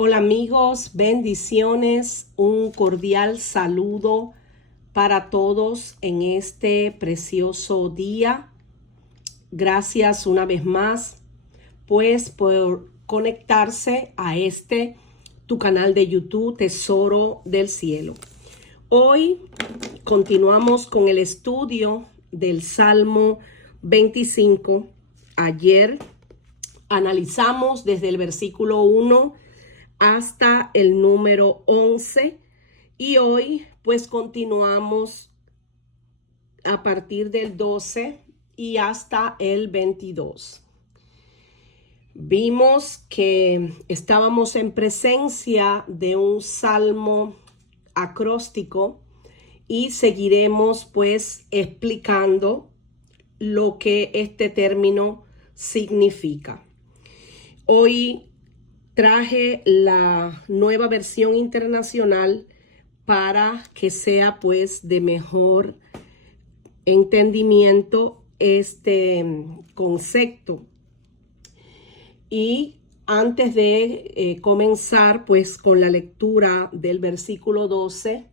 Hola amigos, bendiciones, un cordial saludo para todos en este precioso día. Gracias una vez más, pues, por conectarse a tu canal de YouTube, Tesoro del Cielo. Hoy continuamos con el estudio del Salmo 25. Ayer analizamos desde el versículo 1 hasta el número 11 y hoy pues continuamos a partir del 12 y hasta el 22. Vimos que estábamos en presencia de un salmo acróstico y seguiremos pues explicando lo que este término significa. Hoy traje la nueva versión internacional para que sea pues de mejor entendimiento este concepto. Y antes de comenzar pues con la lectura del versículo 12,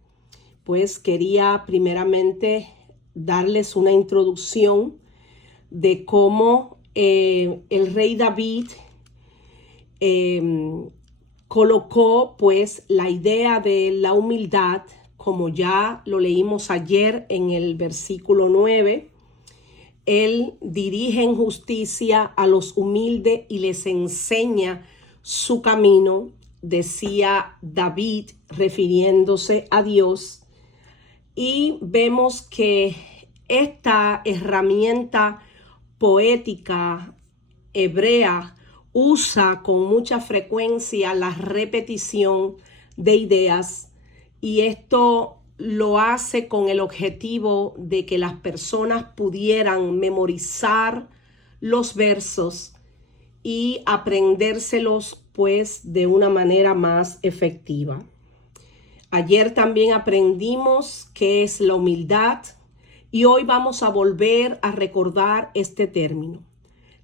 pues quería primeramente darles una introducción de cómo el rey David colocó pues la idea de la humildad, como ya lo leímos ayer en el versículo 9. Él dirige en justicia a los humildes y les enseña su camino, decía David refiriéndose a Dios. Y vemos que esta herramienta poética hebrea usa con mucha frecuencia la repetición de ideas, y esto lo hace con el objetivo de que las personas pudieran memorizar los versos y aprendérselos pues de una manera más efectiva. Ayer también aprendimos qué es la humildad y hoy vamos a volver a recordar este término.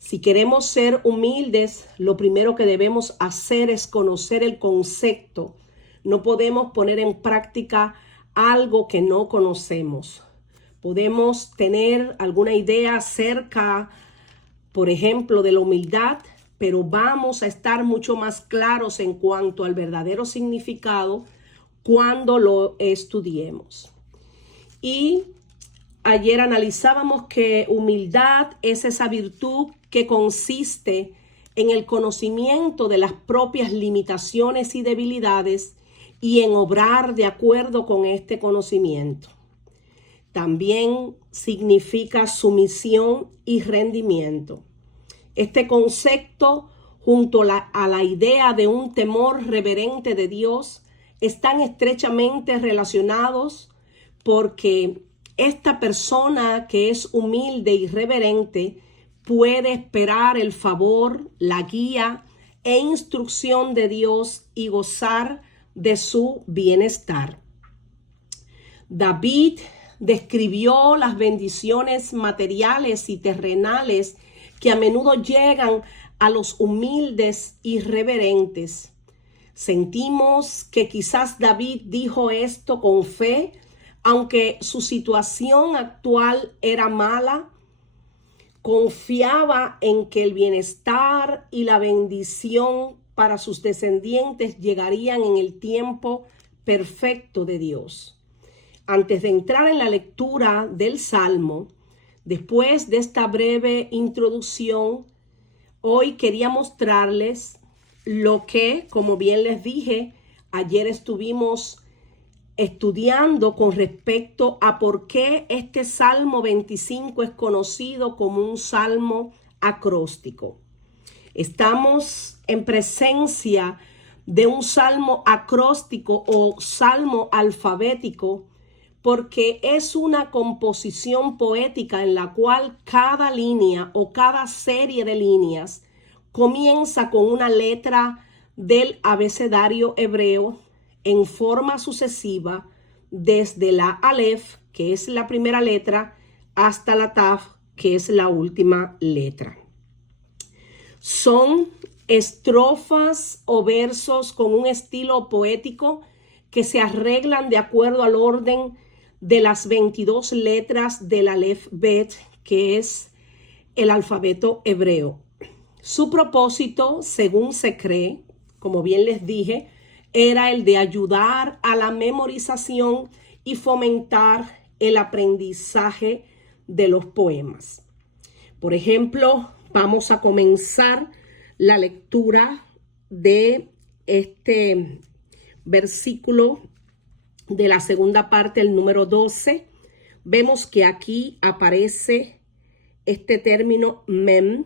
Si queremos ser humildes, lo primero que debemos hacer es conocer el concepto. No podemos poner en práctica algo que no conocemos. Podemos tener alguna idea acerca, por ejemplo, de la humildad, pero vamos a estar mucho más claros en cuanto al verdadero significado cuando lo estudiemos. Y ayer analizábamos que humildad es esa virtud que consiste en el conocimiento de las propias limitaciones y debilidades y en obrar de acuerdo con este conocimiento. También significa sumisión y rendimiento. Este concepto, junto a la idea de un temor reverente de Dios, están estrechamente relacionados, porque esta persona que es humilde y reverente puede esperar el favor, la guía e instrucción de Dios y gozar de su bienestar. David describió las bendiciones materiales y terrenales que a menudo llegan a los humildes y reverentes. Sentimos que quizás David dijo esto con fe, aunque su situación actual era mala. Confiaba en que el bienestar y la bendición para sus descendientes llegarían en el tiempo perfecto de Dios. Antes de entrar en la lectura del Salmo, después de esta breve introducción, hoy quería mostrarles lo que, como bien les dije, ayer estuvimos estudiando con respecto a por qué este Salmo 25 es conocido como un salmo acróstico. Estamos en presencia de un salmo acróstico o salmo alfabético porque es una composición poética en la cual cada línea o cada serie de líneas comienza con una letra del abecedario hebreo en forma sucesiva desde la Aleph, que es la primera letra, hasta la Taf, que es la última letra. Son estrofas o versos con un estilo poético que se arreglan de acuerdo al orden de las 22 letras del Aleph Bet, que es el alfabeto hebreo. Su propósito, según se cree, como bien les dije, era el de ayudar a la memorización y fomentar el aprendizaje de los poemas. Por ejemplo, vamos a comenzar la lectura de este versículo de la segunda parte, el número 12. Vemos que aquí aparece este término mem,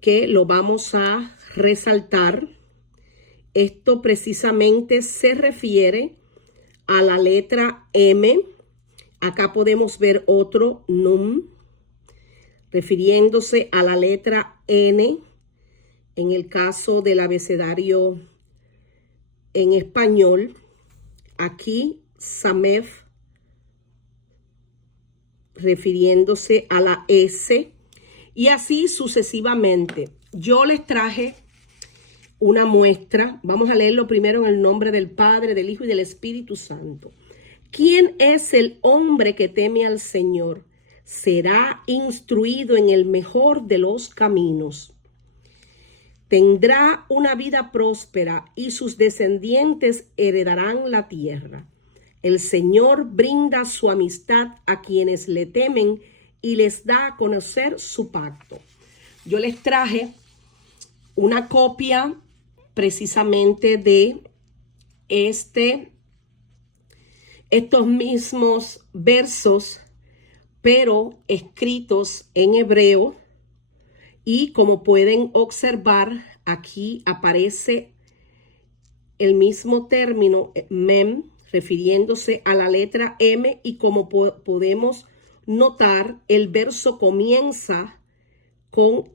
que lo vamos a resaltar. Esto precisamente se refiere a la letra M. Acá podemos ver otro num, refiriéndose a la letra N, en el caso del abecedario en español. Aquí Samef, refiriéndose a la S, y así sucesivamente. Yo les traje una muestra. Vamos a leerlo primero en el nombre del Padre, del Hijo y del Espíritu Santo. ¿Quién es el hombre que teme al Señor? Será instruido en el mejor de los caminos. Tendrá una vida próspera y sus descendientes heredarán la tierra. El Señor brinda su amistad a quienes le temen y les da a conocer su pacto. Yo les traje una copia precisamente de estos mismos versos, pero escritos en hebreo. Y como pueden observar, aquí aparece el mismo término mem, refiriéndose a la letra M, y como podemos notar, el verso comienza con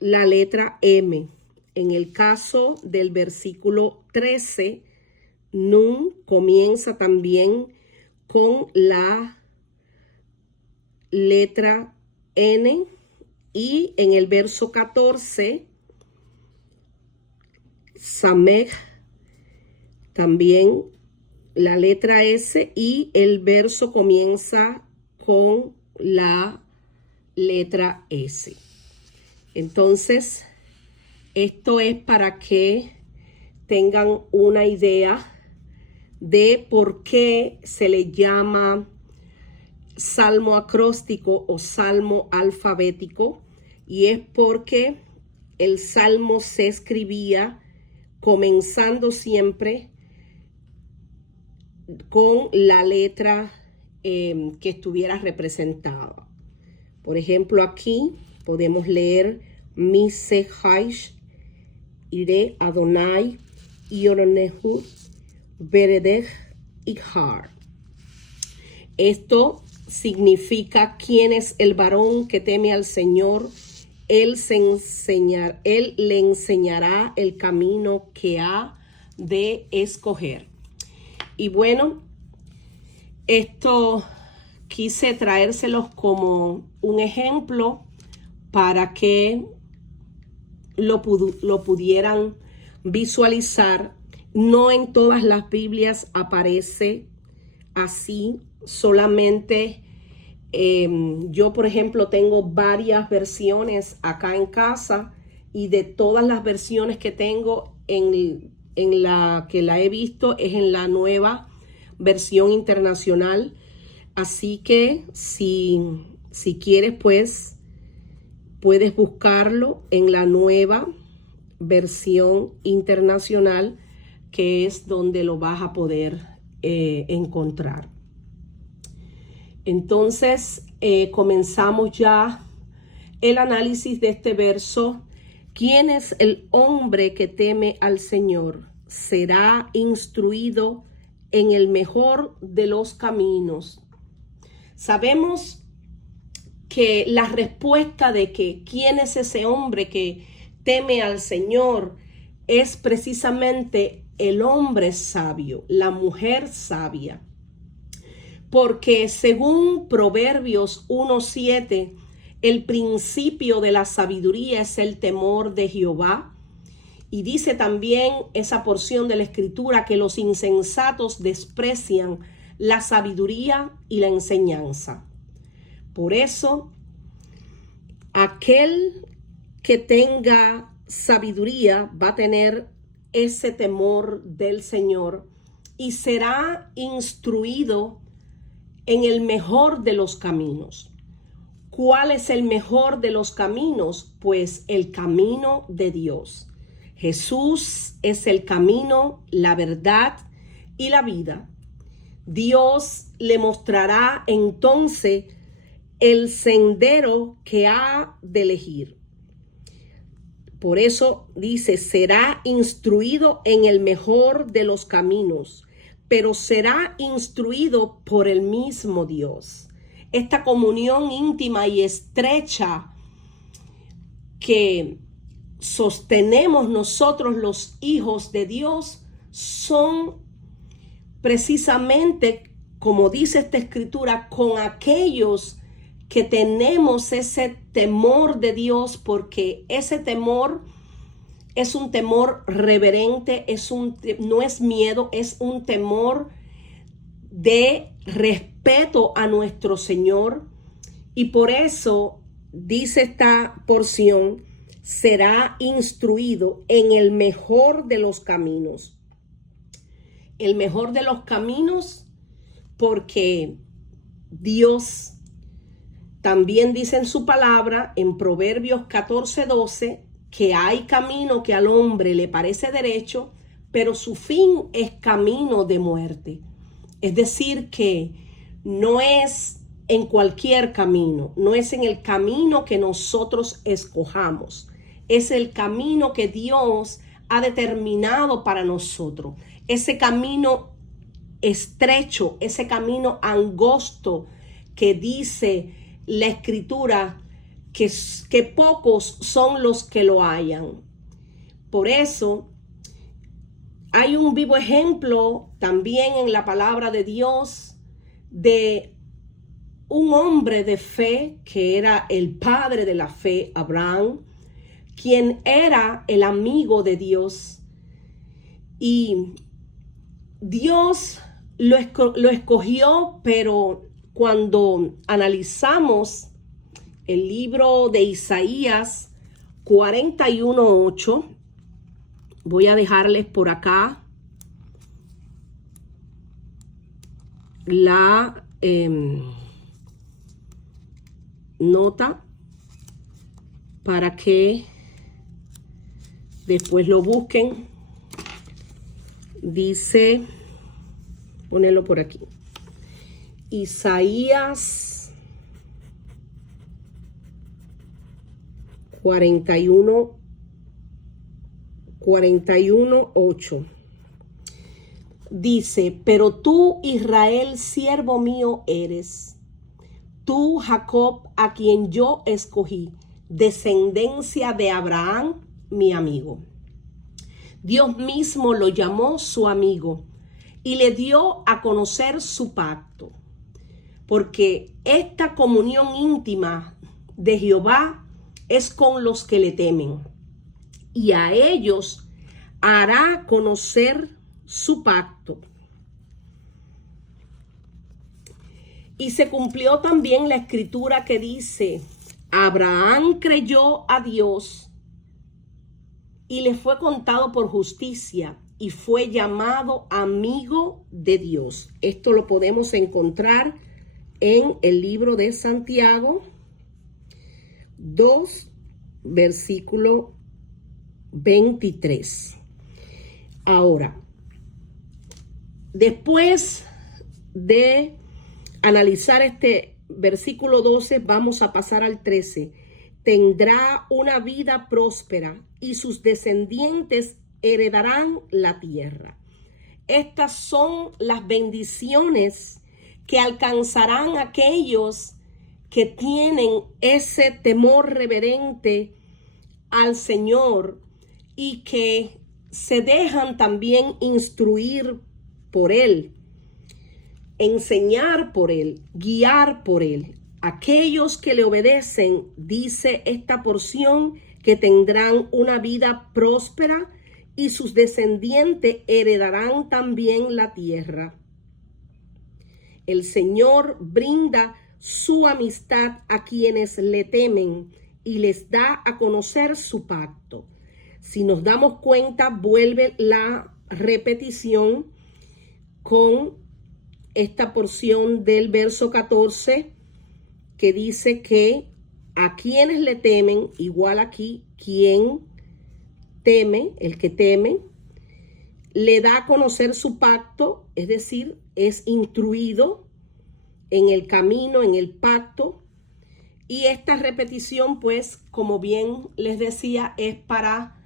la letra M. En el caso del versículo 13, nun comienza también con la letra N, y en el verso 14, Samech, también la letra S, y el verso comienza con la letra S. Entonces, esto es para que tengan una idea de por qué se le llama salmo acróstico o salmo alfabético, y es porque el salmo se escribía comenzando siempre con la letra que estuviera representada. Por ejemplo, aquí podemos leer Mise Haish Ire Adonai Yoronehu Beredech Ikhar. Esto significa: ¿quién es el varón que teme al Señor? Él le enseñará el camino que ha de escoger. Y bueno, esto quise traérselos como un ejemplo para que lo pudieran visualizar. No en todas las Biblias aparece así, solamente yo, por ejemplo, tengo varias versiones acá en casa, y de todas las versiones que tengo, en la que la he visto es en la nueva versión internacional. Así que si quieres, pues puedes buscarlo en la nueva versión internacional, que es donde lo vas a poder encontrar. Entonces, comenzamos ya el análisis de este verso. ¿Quién es el hombre que teme al Señor? Será instruido en el mejor de los caminos. Sabemos que la respuesta de que quién es ese hombre que teme al Señor es precisamente el hombre sabio, la mujer sabia. Porque según Proverbios 1:7, el principio de la sabiduría es el temor de Jehová, Y dice también esa porción de la Escritura que los insensatos desprecian la sabiduría y la enseñanza. Por eso, aquel que tenga sabiduría va a tener ese temor del Señor y será instruido en el mejor de los caminos. ¿Cuál es el mejor de los caminos? Pues el camino de Dios. Jesús es el camino, la verdad y la vida. Dios le mostrará entonces el sendero que ha de elegir. Por eso dice, será instruido en el mejor de los caminos, pero será instruido por el mismo Dios. Esta comunión íntima y estrecha que sostenemos nosotros los hijos de Dios son precisamente, como dice esta escritura, con aquellos que tenemos ese temor de Dios, porque ese temor es un temor reverente, no es miedo, es un temor de respeto a nuestro Señor. Y por eso dice esta porción, será instruido en el mejor de los caminos. El mejor de los caminos, porque Dios también dice en su palabra, en Proverbios 14:12, que hay camino que al hombre le parece derecho, pero su fin es camino de muerte. Es decir, que no es en cualquier camino, no es en el camino que nosotros escojamos, es el camino que Dios ha determinado para nosotros. Ese camino estrecho, ese camino angosto que dice la Escritura que pocos son los que lo hallan. Por eso hay un vivo ejemplo también en la palabra de Dios de un hombre de fe que era el padre de la fe, Abraham, quien era el amigo de Dios. Y Dios lo escogió, pero cuando analizamos el libro de Isaías 41:8, voy a dejarles por acá la nota para que después lo busquen. Dice, ponerlo por aquí. Isaías 41:8 dice, pero tú, Israel, siervo mío eres, tú, Jacob, a quien yo escogí, descendencia de Abraham, mi amigo. Dios mismo lo llamó su amigo y le dio a conocer su pacto. Porque esta comunión íntima de Jehová es con los que le temen, y a ellos hará conocer su pacto. Y se cumplió también la escritura que dice, Abraham creyó a Dios y le fue contado por justicia y fue llamado amigo de Dios. Esto lo podemos encontrar en el libro de Santiago 2, versículo 23. Ahora, después de analizar este versículo 12, vamos a pasar al 13. Tendrá una vida próspera y sus descendientes heredarán la tierra. Estas son las bendiciones que alcanzarán aquellos que tienen ese temor reverente al Señor y que se dejan también instruir por Él, enseñar por Él, guiar por Él. Aquellos que le obedecen, dice esta porción, que tendrán una vida próspera y sus descendientes heredarán también la tierra. El Señor brinda su amistad a quienes le temen y les da a conocer su pacto. Si nos damos cuenta, vuelve la repetición con esta porción del verso 14 que dice que a quienes le temen, igual aquí, quien teme, el que teme, le da a conocer su pacto, es decir, es instruido en el camino, en el pacto. Y esta repetición, pues, como bien les decía, es para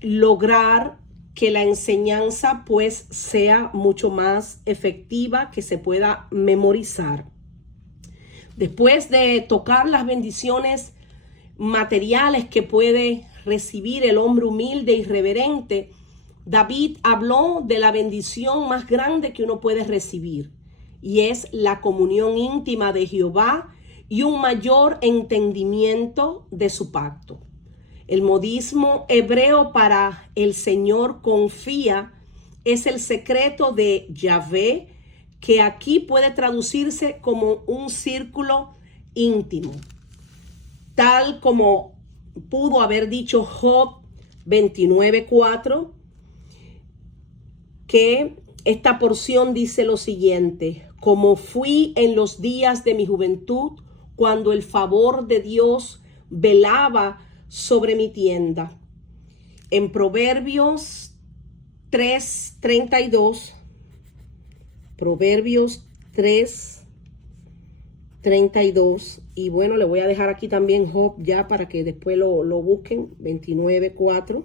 lograr que la enseñanza, pues, sea mucho más efectiva, que se pueda memorizar. Después de tocar las bendiciones materiales que puede recibir el hombre humilde y reverente, David habló de la bendición más grande que uno puede recibir, y es la comunión íntima de Jehová y un mayor entendimiento de su pacto. El modismo hebreo para el Señor confía es el secreto de Yahvé, que aquí puede traducirse como un círculo íntimo, tal como pudo haber dicho Job 29:4, que esta porción dice lo siguiente: como fui en los días de mi juventud, cuando el favor de Dios velaba sobre mi tienda. En Proverbios 3:32, Proverbios 3:32, y bueno, le voy a dejar aquí también Job ya para que después lo busquen, 29:4.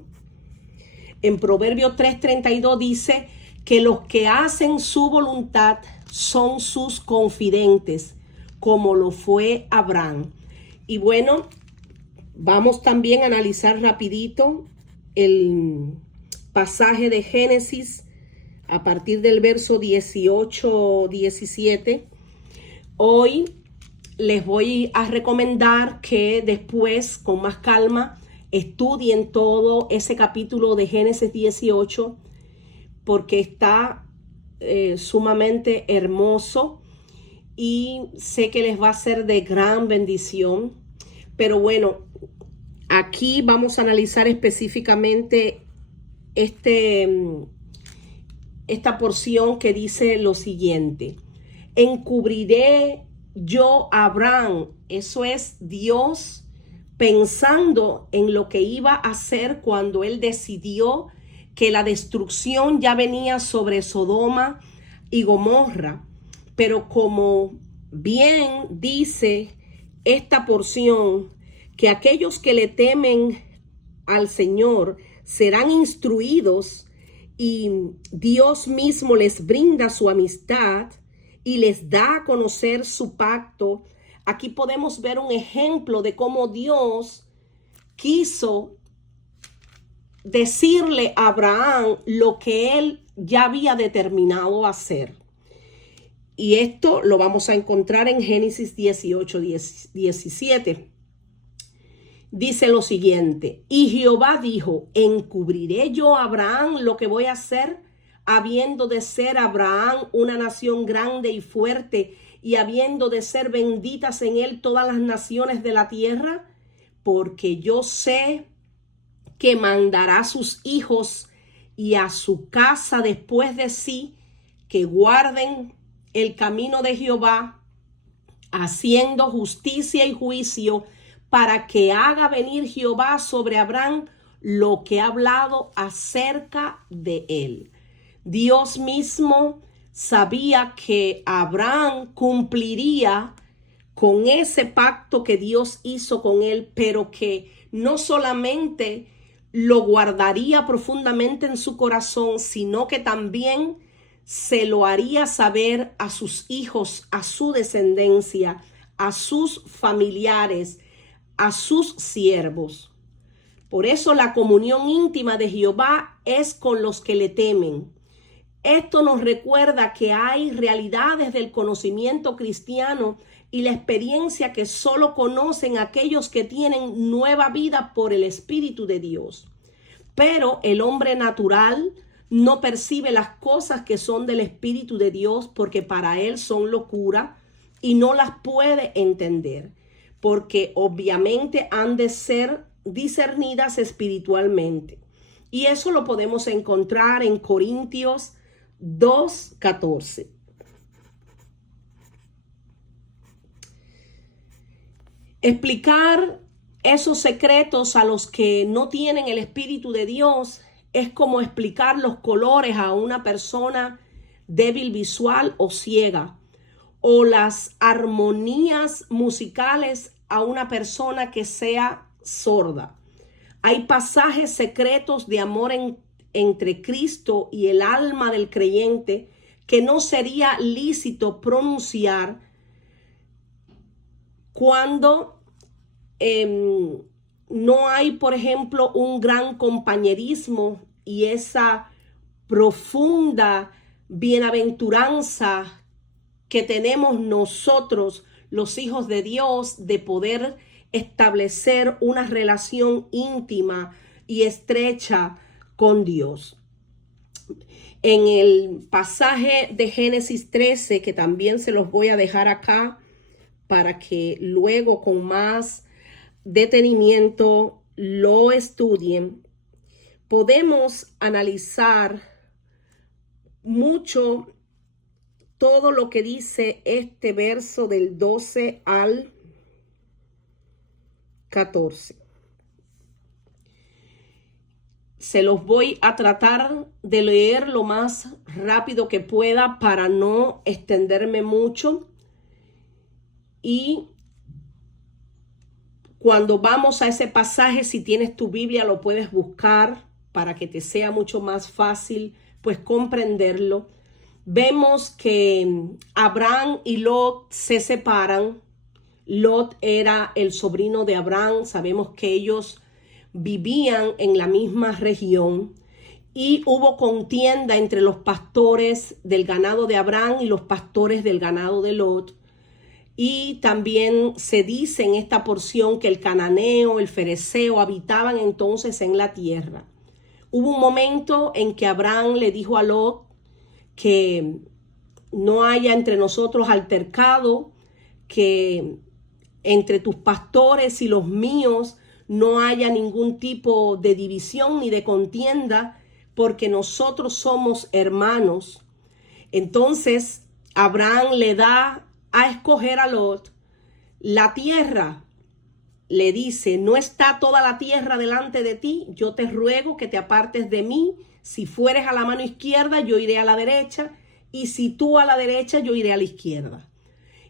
En Proverbios 3:32 dice que los que hacen su voluntad son sus confidentes, como lo fue Abraham. Y bueno, vamos también a analizar rapidito el pasaje de Génesis a partir del verso 18-17. Hoy les voy a recomendar que después, con más calma, estudien todo ese capítulo de Génesis 18, porque está sumamente hermoso y sé que les va a ser de gran bendición. Pero bueno, aquí vamos a analizar específicamente esta porción que dice lo siguiente: encubriré yo a Abraham. Eso es Dios pensando en lo que iba a hacer cuando él decidió que la destrucción ya venía sobre Sodoma y Gomorra. Pero como bien dice esta porción, que aquellos que le temen al Señor serán instruidos, y Dios mismo les brinda su amistad y les da a conocer su pacto. Aquí podemos ver un ejemplo de cómo Dios quiso decirle a Abraham lo que él ya había determinado hacer. Y esto lo vamos a encontrar en Génesis 18:17. Dice lo siguiente: y Jehová dijo, encubriré yo a Abraham lo que voy a hacer, habiendo de ser Abraham una nación grande y fuerte, y habiendo de ser benditas en él todas las naciones de la tierra, porque yo sé que mandará a sus hijos y a su casa después de sí, que guarden el camino de Jehová, haciendo justicia y juicio, para que haga venir Jehová sobre Abraham lo que ha hablado acerca de él. Dios mismo sabía que Abraham cumpliría con ese pacto que Dios hizo con él, pero que no solamente lo guardaría profundamente en su corazón, sino que también se lo haría saber a sus hijos, a su descendencia, a sus familiares, a sus siervos. Por eso la comunión íntima de Jehová es con los que le temen. Esto nos recuerda que hay realidades del conocimiento cristiano y la experiencia que solo conocen aquellos que tienen nueva vida por el Espíritu de Dios. Pero el hombre natural no percibe las cosas que son del Espíritu de Dios, porque para él son locura y no las puede entender, porque obviamente han de ser discernidas espiritualmente. Y eso lo podemos encontrar en Corintios 2:14. Explicar esos secretos a los que no tienen el Espíritu de Dios es como explicar los colores a una persona débil visual o ciega, o las armonías musicales a una persona que sea sorda. Hay pasajes secretos de amor entre Cristo y el alma del creyente que no sería lícito pronunciar cuando no hay, por ejemplo, un gran compañerismo y esa profunda bienaventuranza que tenemos nosotros, los hijos de Dios, de poder establecer una relación íntima y estrecha con Dios. En el pasaje de Génesis 13, que también se los voy a dejar acá para que luego con más detenimiento lo estudien, podemos analizar mucho todo lo que dice este verso del 12 al 14. Se los voy a tratar de leer lo más rápido que pueda para no extenderme mucho. Y cuando vamos a ese pasaje, si tienes tu Biblia, lo puedes buscar para que te sea mucho más fácil, pues, comprenderlo. Vemos que Abraham y Lot se separan. Lot era el sobrino de Abraham. Sabemos que ellos vivían en la misma región y hubo contienda entre los pastores del ganado de Abraham y los pastores del ganado de Lot. Y también se dice en esta porción que el cananeo, el fereceo habitaban entonces en la tierra. Hubo un momento en que Abraham le dijo a Lot que no haya entre nosotros altercado, que entre tus pastores y los míos no haya ningún tipo de división ni de contienda, porque nosotros somos hermanos. Entonces Abraham le da a escoger a Lot la tierra. Le dice: no está toda la tierra delante de ti, yo te ruego que te apartes de mí. Si fueres a la mano izquierda, yo iré a la derecha, y si tú a la derecha, yo iré a la izquierda.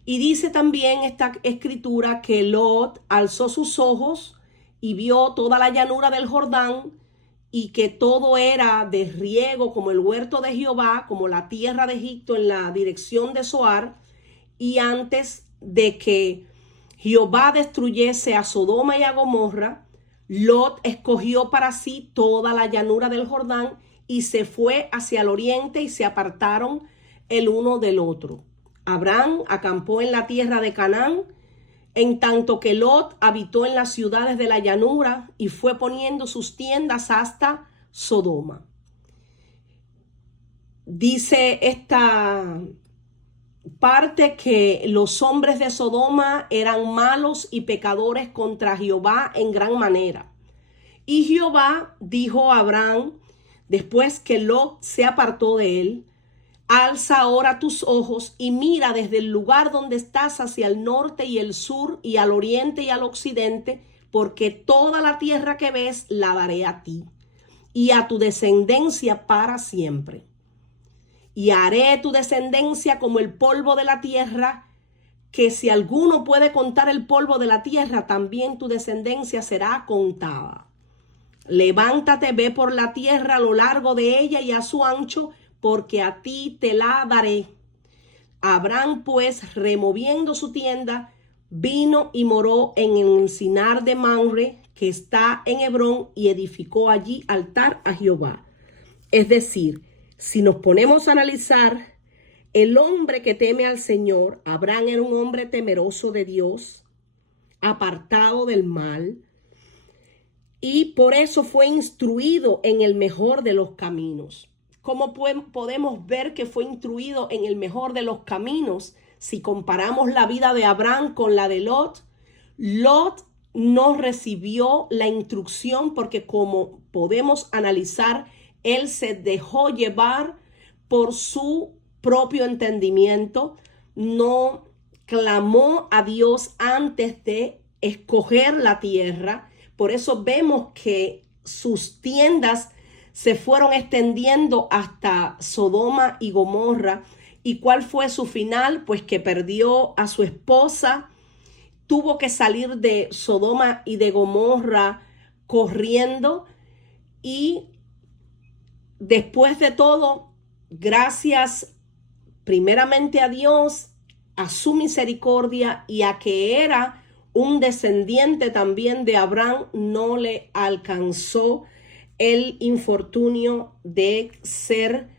Y dice también esta escritura que Lot alzó sus ojos y vio toda la llanura del Jordán, y que todo era de riego como el huerto de Jehová, como la tierra de Egipto en la dirección de Zoar. Y antes de que Jehová destruyese a Sodoma y a Gomorra, Lot escogió para sí toda la llanura del Jordán y se fue hacia el oriente, y se apartaron el uno del otro. Abraham acampó en la tierra de Canaán, en tanto que Lot habitó en las ciudades de la llanura y fue poniendo sus tiendas hasta Sodoma. Dice esta parte que los hombres de Sodoma eran malos y pecadores contra Jehová en gran manera. Y Jehová dijo a Abraham, después que Lot se apartó de él: alza ahora tus ojos y mira desde el lugar donde estás hacia el norte y el sur y al oriente y al occidente, porque toda la tierra que ves la daré a ti y a tu descendencia para siempre. Y haré tu descendencia como el polvo de la tierra, que si alguno puede contar el polvo de la tierra, también tu descendencia será contada. Levántate, ve por la tierra a lo largo de ella y a su ancho, porque a ti te la daré. Abraham, pues, removiendo su tienda, vino y moró en el encinar de Mamre, que está en Hebrón, y edificó allí altar a Jehová. Es decir, si nos ponemos a analizar, el hombre que teme al Señor, Abraham era un hombre temeroso de Dios, apartado del mal, y por eso fue instruido en el mejor de los caminos. ¿Cómo podemos ver que fue instruido en el mejor de los caminos? Si comparamos la vida de Abraham con la de Lot, Lot no recibió la instrucción porque, como podemos analizar, él se dejó llevar por su propio entendimiento, no clamó a Dios antes de escoger la tierra. Por eso vemos que sus tiendas se fueron extendiendo hasta Sodoma y Gomorra. ¿Y cuál fue su final? Pues que perdió a su esposa, tuvo que salir de Sodoma y de Gomorra corriendo, y después de todo, gracias primeramente a Dios, a su misericordia y a que era un descendiente también de Abraham, no le alcanzó el infortunio de ser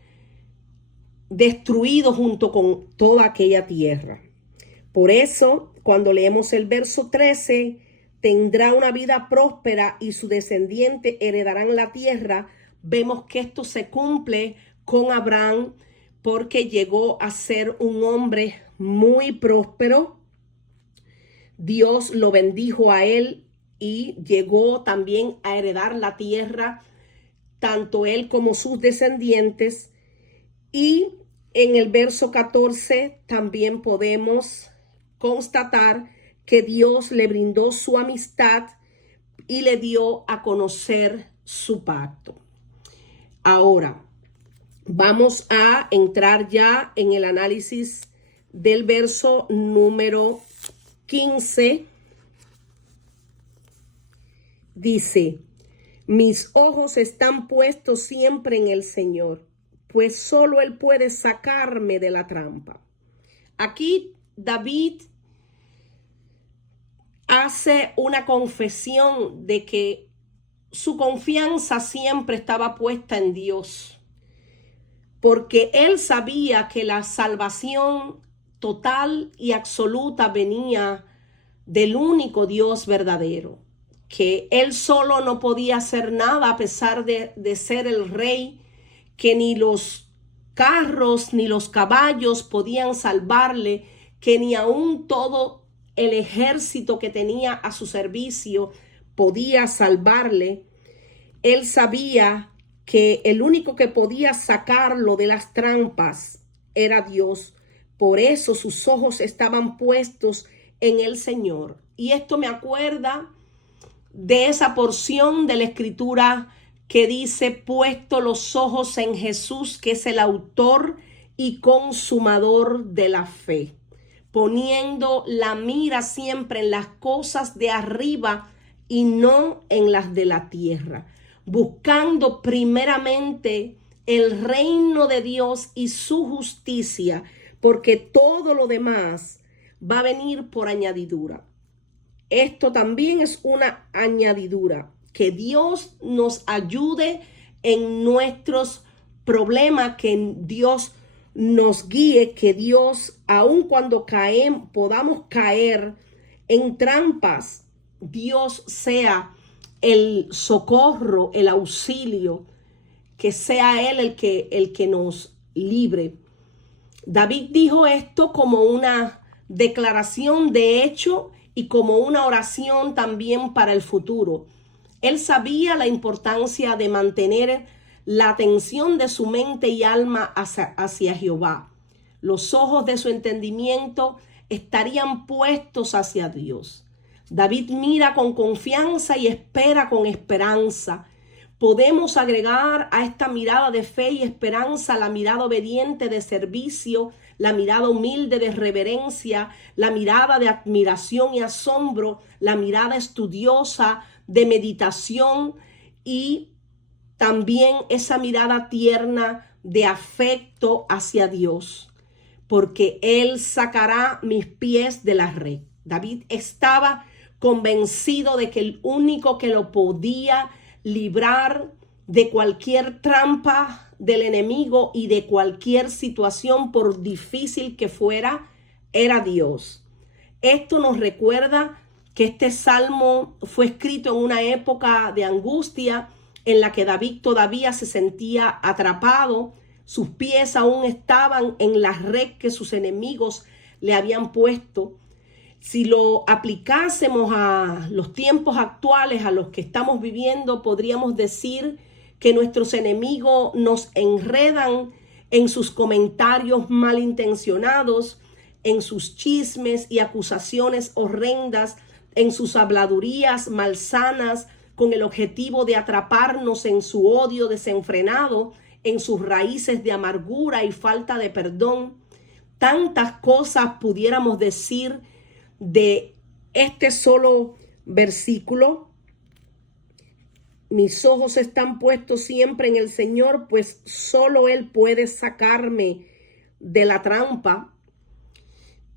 destruido junto con toda aquella tierra. Por eso, cuando leemos el verso 13, tendrá una vida próspera y su descendiente heredarán la tierra. Vemos que esto se cumple con Abraham porque llegó a ser un hombre muy próspero. Dios lo bendijo a él y llegó también a heredar la tierra, tanto él como sus descendientes. Y en el verso 14 también podemos constatar que Dios le brindó su amistad y le dio a conocer su pacto. Ahora, vamos a entrar ya en el análisis del verso número 15. Dice: mis ojos están puestos siempre en el Señor, pues solo Él puede sacarme de la trampa. Aquí David hace una confesión de que su confianza siempre estaba puesta en Dios, porque él sabía que la salvación total y absoluta venía del único Dios verdadero, que él solo no podía hacer nada a pesar de ser el rey, que ni los carros ni los caballos podían salvarle, que ni aún todo el ejército que tenía a su servicio podía salvarle. Él sabía que el único que podía sacarlo de las trampas era Dios. Por eso sus ojos estaban puestos en el Señor. Y esto me acuerda de esa porción de la Escritura que dice: puesto los ojos en Jesús, que es el autor y consumador de la fe, poniendo la mira siempre en las cosas de arriba y no en las de la tierra, buscando primeramente el reino de Dios y su justicia, porque todo lo demás va a venir por añadidura. Esto también es una añadidura, que Dios nos ayude en nuestros problemas, que Dios nos guíe, que Dios, aun cuando podamos caer en trampas, Dios sea el socorro, el auxilio, que sea Él el que nos libre. David dijo esto como una declaración de hecho y como una oración también para el futuro. Él sabía la importancia de mantener la atención de su mente y alma hacia Jehová. Los ojos de su entendimiento estarían puestos hacia Dios. David mira con confianza y espera con esperanza. Podemos agregar a esta mirada de fe y esperanza la mirada obediente de servicio, la mirada humilde de reverencia, la mirada de admiración y asombro, la mirada estudiosa de meditación y también esa mirada tierna de afecto hacia Dios, porque Él sacará mis pies de la red. David estaba convencido de que el único que lo podía librar de cualquier trampa del enemigo y de cualquier situación, por difícil que fuera, era Dios. Esto nos recuerda que este salmo fue escrito en una época de angustia en la que David todavía se sentía atrapado. Sus pies aún estaban en la red que sus enemigos le habían puesto. Si lo aplicásemos a los tiempos actuales, a los que estamos viviendo, podríamos decir que nuestros enemigos nos enredan en sus comentarios malintencionados, en sus chismes y acusaciones horrendas, en sus habladurías malsanas, con el objetivo de atraparnos en su odio desenfrenado, en sus raíces de amargura y falta de perdón. Tantas cosas pudiéramos decir de este solo versículo. Mis ojos están puestos siempre en el Señor, pues solo Él puede sacarme de la trampa.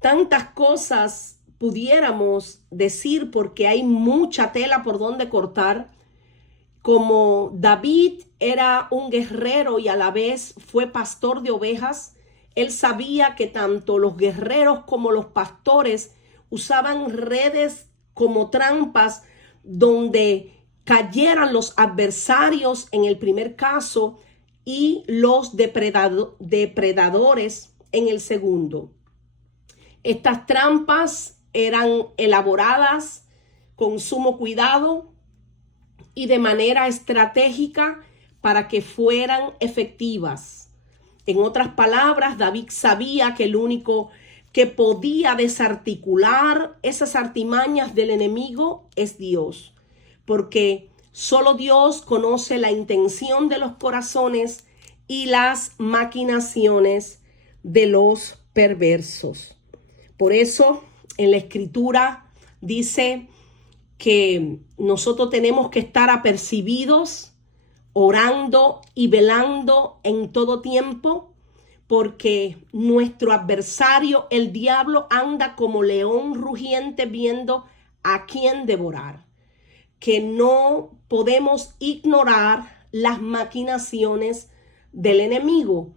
Tantas cosas pudiéramos decir porque hay mucha tela por donde cortar. Como David era un guerrero y a la vez fue pastor de ovejas, él sabía que tanto los guerreros como los pastores usaban redes como trampas donde cayeran los adversarios en el primer caso y los depredadores en el segundo. Estas trampas eran elaboradas con sumo cuidado y de manera estratégica para que fueran efectivas. En otras palabras, David sabía que el único que podía desarticular esas artimañas del enemigo es Dios, porque solo Dios conoce la intención de los corazones y las maquinaciones de los perversos. Por eso en la Escritura dice que nosotros tenemos que estar apercibidos, orando y velando en todo tiempo, porque nuestro adversario, el diablo, anda como león rugiente viendo a quién devorar. Que no podemos ignorar las maquinaciones del enemigo.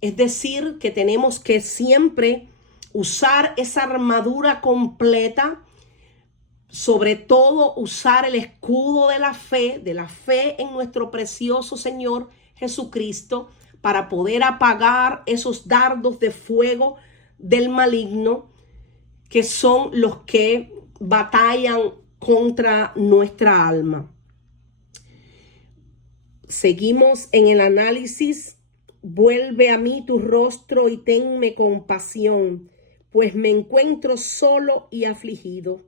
Es decir, que tenemos que siempre usar esa armadura completa, sobre todo usar el escudo de la fe en nuestro precioso Señor Jesucristo, para poder apagar esos dardos de fuego del maligno, que son los que batallan contra nuestra alma. Seguimos en el análisis. Vuelve a mí tu rostro y tenme compasión, pues me encuentro solo y afligido.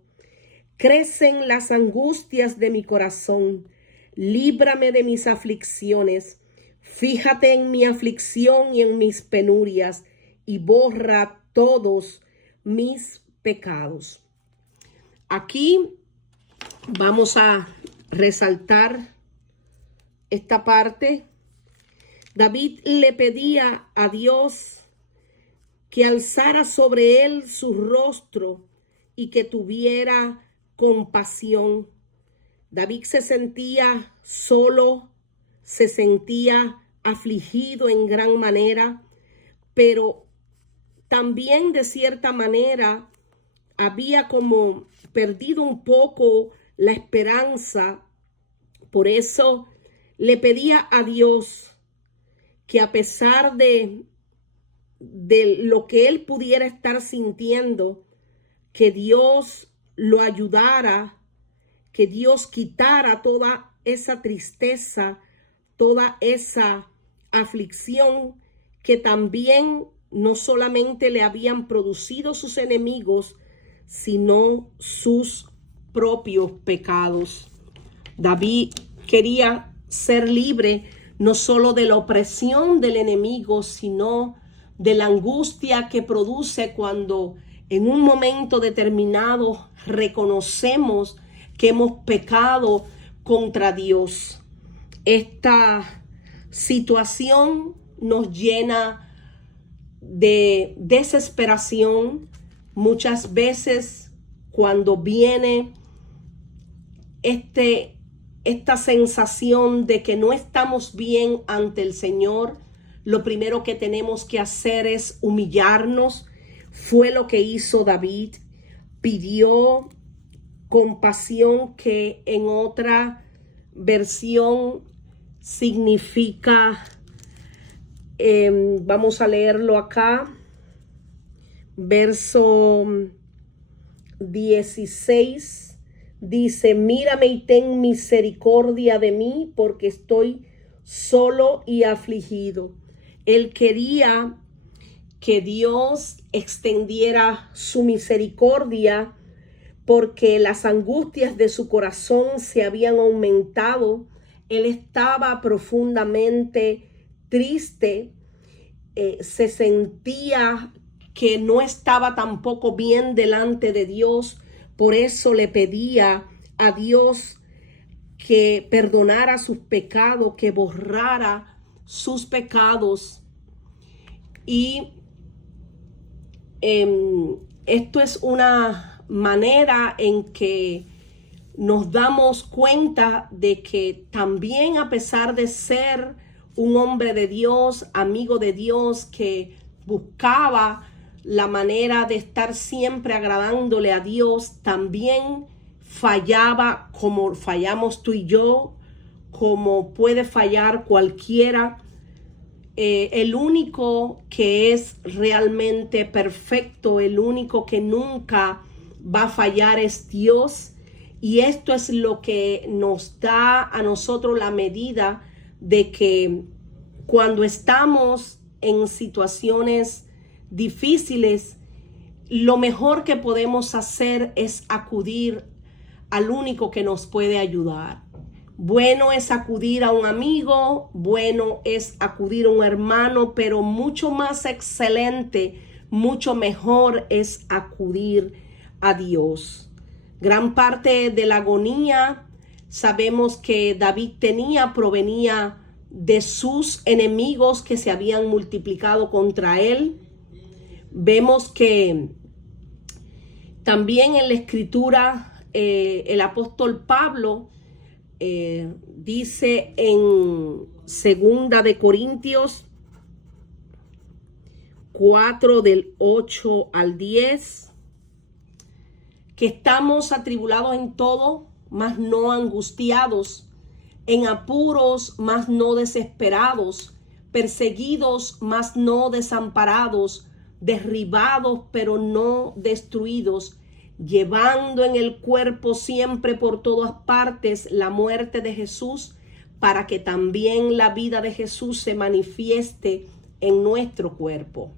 Crecen las angustias de mi corazón. Líbrame de mis aflicciones. Fíjate en mi aflicción y en mis penurias, y borra todos mis pecados. Aquí vamos a resaltar esta parte. David le pedía a Dios que alzara sobre él su rostro y que tuviera compasión. David se sentía solo, se sentía afligido en gran manera, pero también de cierta manera había como perdido un poco la esperanza. Por eso le pedía a Dios que, a pesar de lo que él pudiera estar sintiendo, que Dios lo ayudara, que Dios quitara toda esa tristeza, toda esa aflicción que también no solamente le habían producido sus enemigos, sino sus propios pecados. David quería ser libre no solo de la opresión del enemigo, sino de la angustia que produce cuando en un momento determinado reconocemos que hemos pecado contra Dios. Esta situación nos llena de desesperación. Muchas veces cuando viene esta sensación de que no estamos bien ante el Señor, lo primero que tenemos que hacer es humillarnos. Fue lo que hizo David. Pidió compasión, que en otra versión significa, vamos a leerlo acá, verso 16, dice: mírame y ten misericordia de mí, porque estoy solo y afligido. Él quería que Dios extendiera su misericordia, porque las angustias de su corazón se habían aumentado. Él estaba profundamente triste, se sentía que no estaba tampoco bien delante de Dios. Por eso le pedía a Dios que perdonara sus pecados, que borrara sus pecados. Y esto es una manera en que nos damos cuenta de que también, a pesar de ser un hombre de Dios, amigo de Dios, que buscaba la manera de estar siempre agradándole a Dios, también fallaba como fallamos tú y yo, como puede fallar cualquiera. El único que es realmente perfecto, el único que nunca va a fallar es Dios. Y esto es lo que nos da a nosotros la medida de que cuando estamos en situaciones difíciles, lo mejor que podemos hacer es acudir al único que nos puede ayudar. Bueno es acudir a un amigo, bueno es acudir a un hermano, pero mucho más excelente, mucho mejor es acudir a Dios. Gran parte de la agonía sabemos que David tenía provenía de sus enemigos que se habían multiplicado contra él. Vemos que también en la escritura el apóstol Pablo dice en 2 de Corintios 4 del 8 al 10, que estamos atribulados en todo, mas no angustiados, en apuros, mas no desesperados, perseguidos, mas no desamparados, derribados, pero no destruidos, llevando en el cuerpo siempre por todas partes la muerte de Jesús, para que también la vida de Jesús se manifieste en nuestro cuerpo.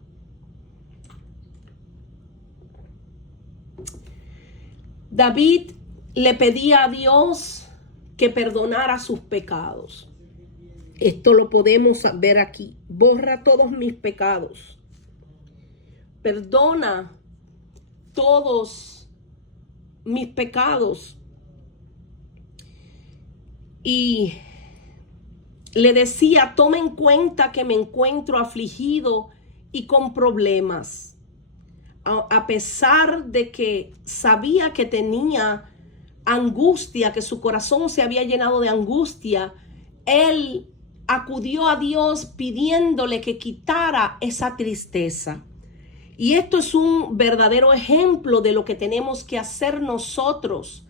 David le pedía a Dios que perdonara sus pecados. Esto lo podemos ver aquí. Borra todos mis pecados. Perdona todos mis pecados. Y le decía: toma en cuenta que me encuentro afligido y con problemas. A pesar de que sabía que tenía angustia, que su corazón se había llenado de angustia, él acudió a Dios pidiéndole que quitara esa tristeza. Y esto es un verdadero ejemplo de lo que tenemos que hacer nosotros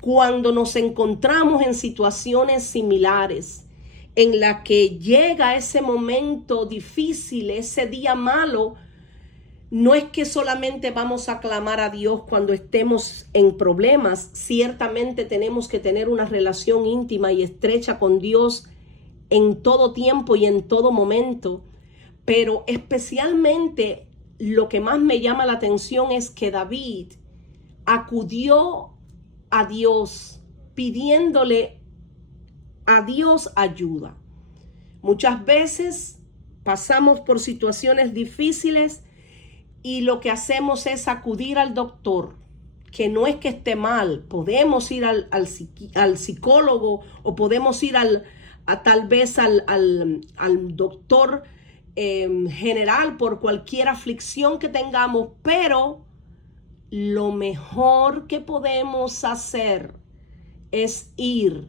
cuando nos encontramos en situaciones similares, en la que llega ese momento difícil, ese día malo. No es que solamente vamos a clamar a Dios cuando estemos en problemas. Ciertamente tenemos que tener una relación íntima y estrecha con Dios en todo tiempo y en todo momento. Pero especialmente lo que más me llama la atención es que David acudió a Dios pidiéndole a Dios ayuda. Muchas veces pasamos por situaciones difíciles y lo que hacemos es acudir al doctor, que no es que esté mal. Podemos ir al psicólogo, o podemos ir tal vez al doctor general por cualquier aflicción que tengamos, pero lo mejor que podemos hacer es ir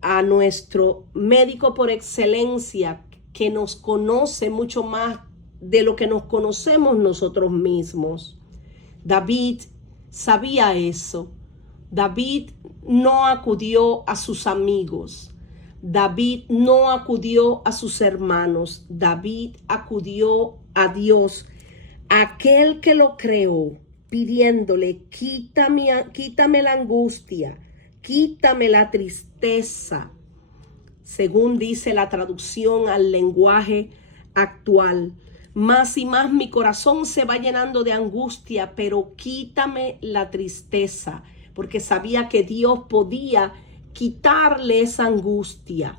a nuestro médico por excelencia, que nos conoce mucho más de lo que nos conocemos nosotros mismos. David sabía eso. David no acudió a sus amigos. David no acudió a sus hermanos. David acudió a Dios, aquel que lo creó, pidiéndole, quítame la angustia, quítame la tristeza, según dice la traducción al lenguaje actual. Más y más mi corazón se va llenando de angustia, pero quítame la tristeza, porque sabía que Dios podía quitarle esa angustia.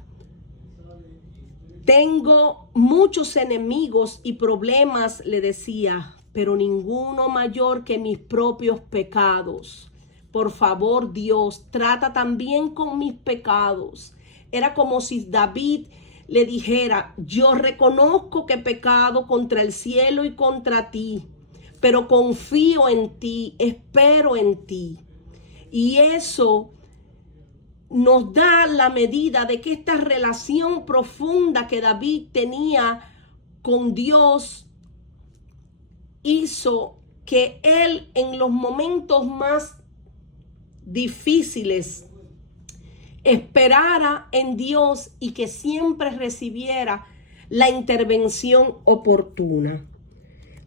Tengo muchos enemigos y problemas, le decía, pero ninguno mayor que mis propios pecados. Por favor, Dios, trata también con mis pecados. Era como si David le dijera, yo reconozco que he pecado contra el cielo y contra ti, pero confío en ti, espero en ti. Y eso nos da la medida de que esta relación profunda que David tenía con Dios hizo que él en los momentos más difíciles esperara en Dios y que siempre recibiera la intervención oportuna.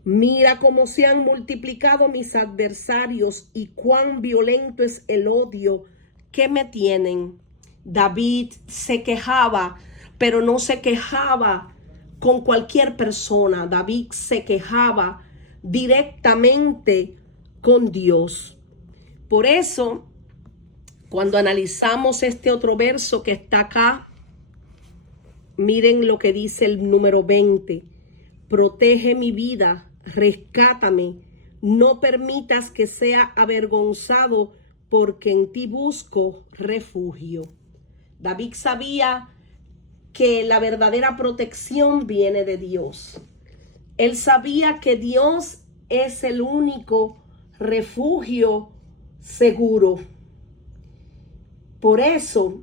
Mira cómo se han multiplicado mis adversarios y cuán violento es el odio que me tienen. David se quejaba, pero no se quejaba con cualquier persona. David se quejaba directamente con Dios. Por eso, cuando analizamos este otro verso que está acá, miren lo que dice el número 20. Protege mi vida, rescátame, no permitas que sea avergonzado, porque en ti busco refugio. David sabía que la verdadera protección viene de Dios. Él sabía que Dios es el único refugio seguro. Por eso,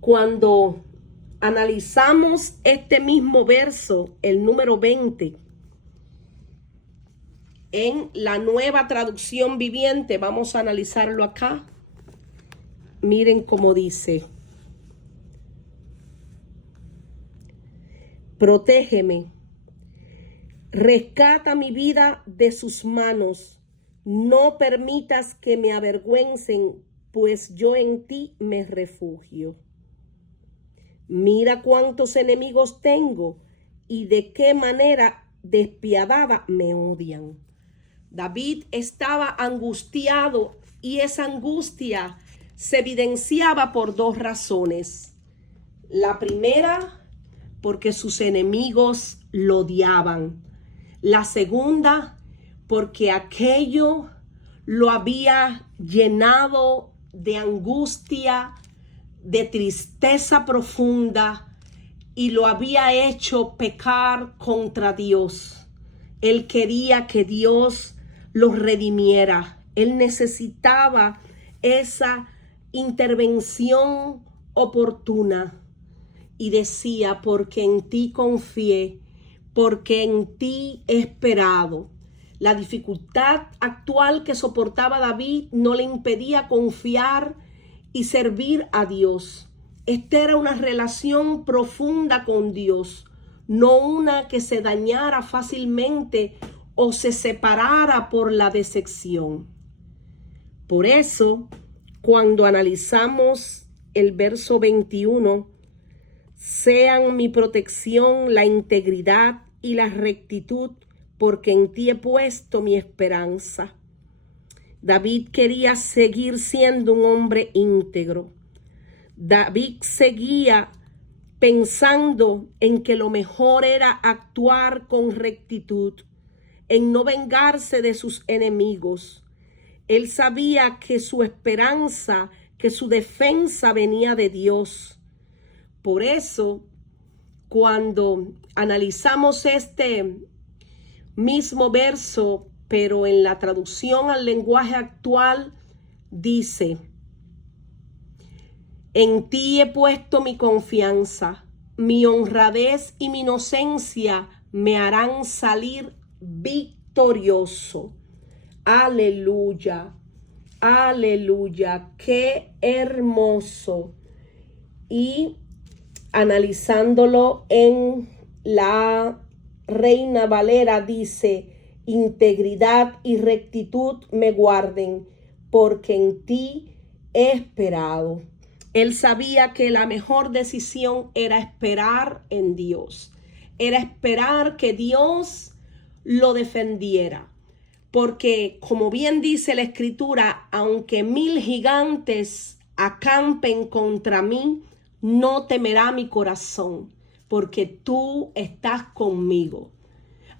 cuando analizamos este mismo verso, el número 20, en la Nueva Traducción Viviente, vamos a analizarlo acá. Miren cómo dice: protégeme, rescata mi vida de sus manos, no permitas que me avergüencen, pues yo en ti me refugio. Mira cuántos enemigos tengo y de qué manera despiadada me odian. David estaba angustiado y esa angustia se evidenciaba por dos razones. La primera, porque sus enemigos lo odiaban. La segunda, porque aquello lo había llenado de angustia, de tristeza profunda, y lo había hecho pecar contra Dios. Él quería que Dios los redimiera. Él necesitaba esa intervención oportuna. Y decía, porque en ti confié, porque en ti he esperado. La dificultad actual que soportaba David no le impedía confiar y servir a Dios. Esta era una relación profunda con Dios, no una que se dañara fácilmente o se separara por la decepción. Por eso, cuando analizamos el verso 21, sean mi protección la integridad y la rectitud, porque en ti he puesto mi esperanza. David quería seguir siendo un hombre íntegro. David seguía pensando en que lo mejor era actuar con rectitud, en no vengarse de sus enemigos. Él sabía que su esperanza, que su defensa venía de Dios. Por eso, cuando analizamos este mismo verso, pero en la traducción al lenguaje actual, dice: en ti he puesto mi confianza, mi honradez y mi inocencia me harán salir victorioso. Aleluya, aleluya, qué hermoso. Y analizándolo en la Reina Valera dice: integridad y rectitud me guarden, porque en ti he esperado. Él sabía que la mejor decisión era esperar en Dios, era esperar que Dios lo defendiera. Porque, como bien dice la Escritura, aunque 1000 gigantes acampen contra mí, no temerá mi corazón, porque tú estás conmigo.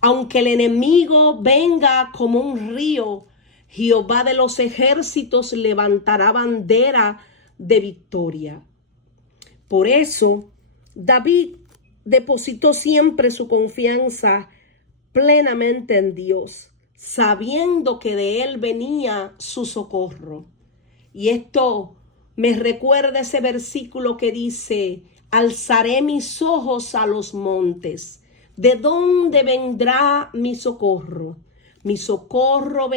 Aunque el enemigo venga como un río, Jehová de los ejércitos levantará bandera de victoria. Por eso, David depositó siempre su confianza plenamente en Dios, sabiendo que de él venía su socorro. Y esto me recuerda ese versículo que dice: alzaré mis ojos a los montes. ¿De dónde vendrá mi socorro? Mi socorro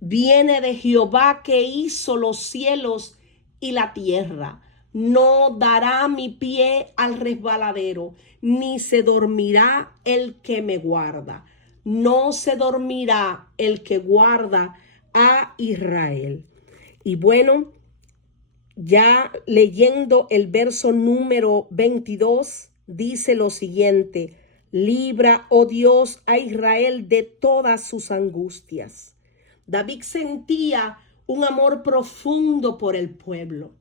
viene de Jehová, que hizo los cielos y la tierra. No dará mi pie al resbaladero, ni se dormirá el que me guarda. No se dormirá el que guarda a Israel. Y bueno, ya leyendo el verso número 22, dice lo siguiente: libra, oh Dios, a Israel de todas sus angustias. David sentía un amor profundo por el pueblo.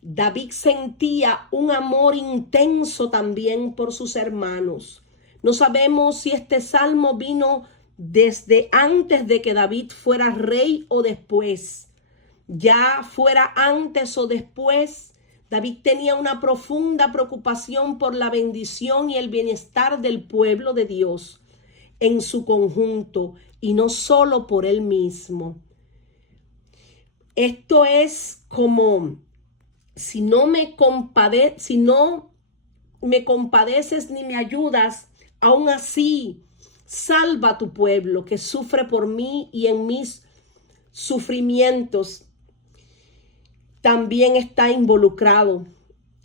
David sentía un amor intenso también por sus hermanos. No sabemos si este salmo vino desde antes de que David fuera rey o después. Ya fuera antes o después, David tenía una profunda preocupación por la bendición y el bienestar del pueblo de Dios en su conjunto, y no solo por él mismo. Esto es como: si no me compadeces ni me ayudas, aún así salva a tu pueblo que sufre por mí, y en mis sufrimientos también está involucrado.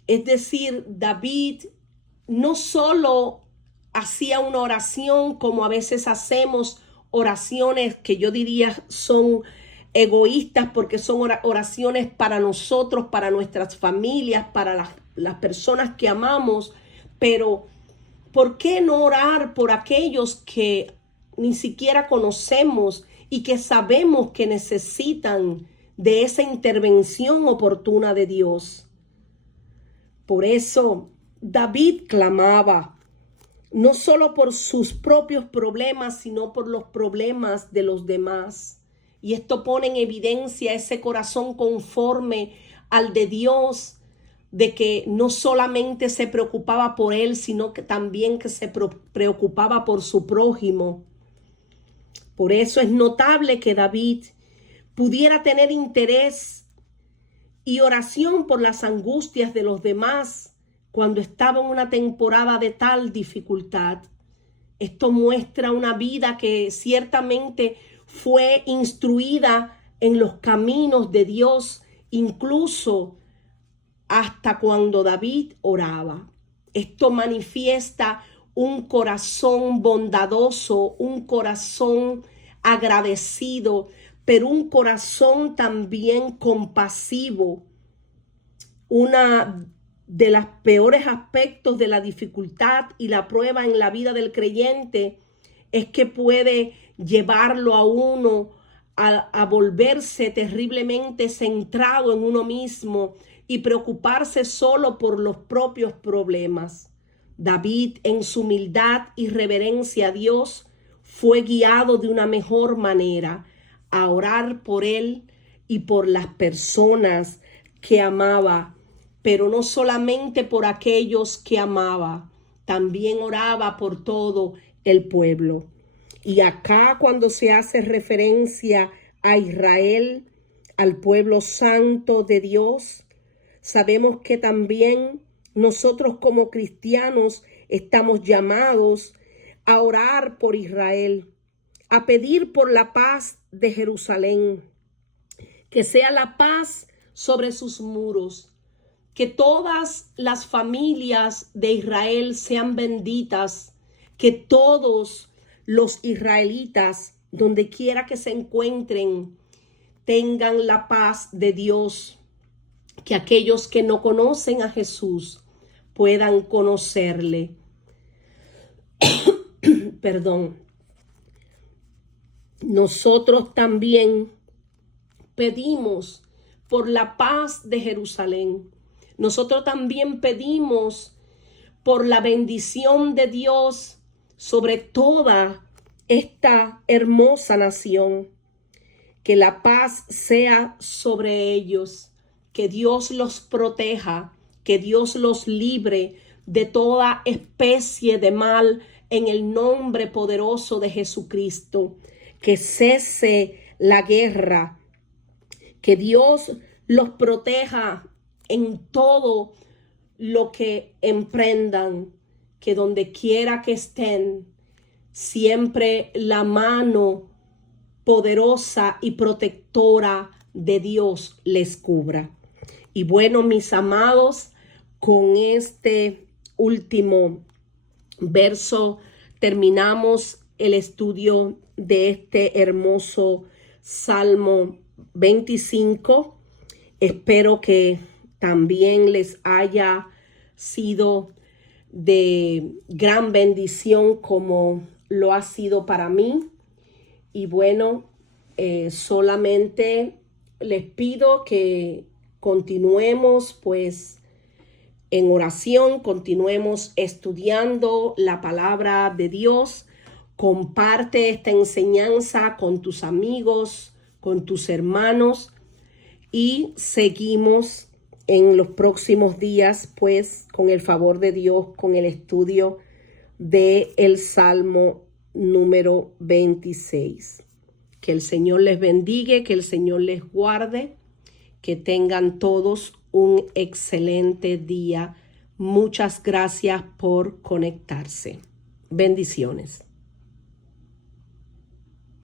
Es decir, David no solo hacía una oración como a veces hacemos, oraciones que yo diría son egoístas, porque son oraciones para nosotros, para nuestras familias, para las personas que amamos. Pero ¿por qué no orar por aquellos que ni siquiera conocemos y que sabemos que necesitan de esa intervención oportuna de Dios? Por eso David clamaba, no solo por sus propios problemas, sino por los problemas de los demás. Y esto pone en evidencia ese corazón conforme al de Dios, de que no solamente se preocupaba por él, sino que también que se preocupaba por su prójimo. Por eso es notable que David pudiera tener interés y oración por las angustias de los demás cuando estaba en una temporada de tal dificultad. Esto muestra una vida que ciertamente fue instruida en los caminos de Dios, incluso hasta cuando David oraba. Esto manifiesta un corazón bondadoso, un corazón agradecido, pero un corazón también compasivo. Una de los peores aspectos de la dificultad y la prueba en la vida del creyente es que puede llevarlo a uno a volverse terriblemente centrado en uno mismo y preocuparse solo por los propios problemas. David, en su humildad y reverencia a Dios, fue guiado de una mejor manera a orar por él y por las personas que amaba, pero no solamente por aquellos que amaba, también oraba por todo el pueblo. Y acá, cuando se hace referencia a Israel, al pueblo santo de Dios, sabemos que también nosotros como cristianos estamos llamados a orar por Israel, a pedir por la paz de Jerusalén, que sea la paz sobre sus muros, que todas las familias de Israel sean benditas, que todos los israelitas, donde quiera que se encuentren, tengan la paz de Dios, que aquellos que no conocen a Jesús puedan conocerle. Perdón. Nosotros también pedimos por la paz de Jerusalén. Nosotros también pedimos por la bendición de Dios sobre toda esta hermosa nación. Que la paz sea sobre ellos, que Dios los proteja, que Dios los libre de toda especie de mal en el nombre poderoso de Jesucristo. Que cese la guerra, que Dios los proteja en todo lo que emprendan, que donde quiera que estén, siempre la mano poderosa y protectora de Dios les cubra. Y bueno, mis amados, con este último verso terminamos el estudio de este hermoso Salmo 25. Espero que también les haya sido de gran bendición como lo ha sido para mí. Y bueno, solamente les pido que continuemos pues en oración, continuemos estudiando la palabra de Dios. Comparte esta enseñanza con tus amigos, con tus hermanos y seguimos en los próximos días pues con el favor de Dios con el estudio de el Salmo número 26. Que el Señor les bendiga, que el Señor les guarde, que tengan todos un excelente día. Muchas gracias por conectarse. Bendiciones.